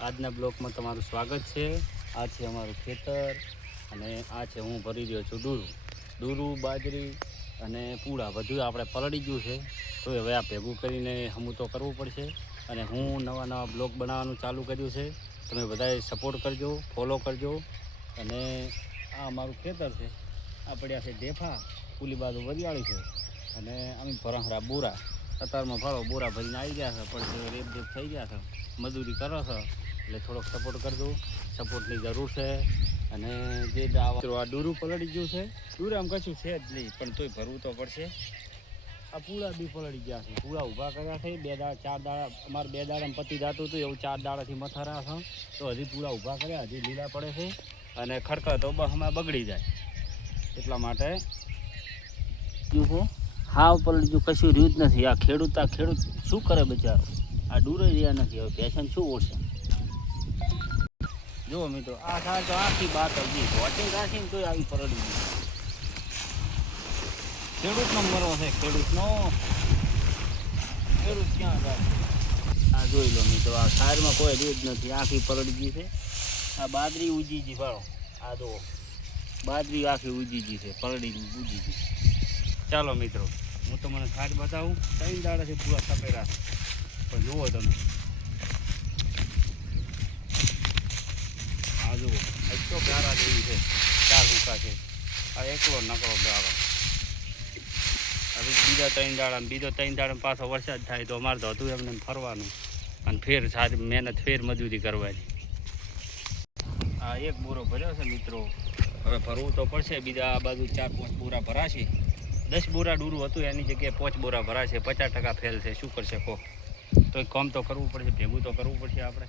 આજના બ્લોકમાં તમારું સ્વાગત છે। આ છે અમારું ખેતર અને આ છે હું ભરી રહ્યો છું ડૂરું બાજરી અને પૂળા બધું આપણે પલળી ગયું છે। તો હવે આ ભેગું કરીને હમું તો કરવું પડશે અને હું નવા બ્લોગ બનાવવાનું ચાલુ કર્યું છે। તમે બધાએ સપોર્ટ કરજો, ફોલો કરજો। અને આ અમારું ખેતર છે। આ પડ્યા છે ઢેફા, પુલી બાજુ વરિયાળી છે અને અમે ભરહરા બોરા કતારમાં ફાળો બોરા ભરીને આવી ગયા છે, પણ રેપ થઈ ગયા છે। મજૂરી કરો છો એટલે થોડોક સપોર્ટ કરજો, સપોર્ટની જરૂર છે। અને જે આ ડૂરું પલળી ગયું છે, ડૂર આમ કશું છે જ નહીં, પણ તોય ભરવું તો પડશે। આ પૂળા બી પલળી ગયા છે, પૂળા ઊભા કર્યા છે 2 દાડા 4 દાડા, અમારે 2 દાડામાં પતી જતું હતું એવું 4 દાડાથી મથારા છે, તો હજી પૂળા ઊભા કર્યા, હજી લીલા પડે છે અને ખડકા તો હમણાં બગડી જાય એટલા માટે હાવ પલળી ગયું, કશું રહ્યું જ નથી। આ ખેડૂત શું કરે બિચારો, આ ડૂરે રહ્યા નથી, હવે પેશન શું ઓળશે। જો મિત્રો આ થાય તો આખી બાત હતી વોટિંગ રાખીને તોય આવી પલળી ગઈ। ખેડૂતનો મરવો છે, ખેડૂત ક્યાં જાય। આ જોઈ લો મિત્રો, આ સાઈડમાં કોઈ રહ્યું જ નથી, આખી પલળી ગઈ છે। આ બાજરી ઉજી ગઈ, ભાડો આ જો બાજરી આખી ઉજી ગઈ છે, પલળી ઉજી ગઈ। ચાલો મિત્રો હું તમને સાઈડ બતાવું, 3 દાડાથી પૂરા સપેરા પણ જુઓ તમે, આ જુઓ એટલો ગારા જેવી છે, 4 હુંકા છે, આ એકલો નકરો ગારો। હવે બીજા 3 દાડામાં પાછો વરસાદ થાય તો અમારે તો હતું એમને ફરવાનું અને ફેર સારી મહેનત, ફેર મજૂરી કરવાની। આ એક બોરો ભર્યો છે મિત્રો, હવે ભરવું તો પડશે। બીજા આ બાજુ 4-5 બોરા ભરાશે, 10 બોરા ડૂરું હતું એની જગ્યાએ 5 બોરા ભરાશે, 50% ફેલ છે। શું કરશે કહો, તો કામ તો કરવું પડશે, ભેગું તો કરવું પડશે આપણે।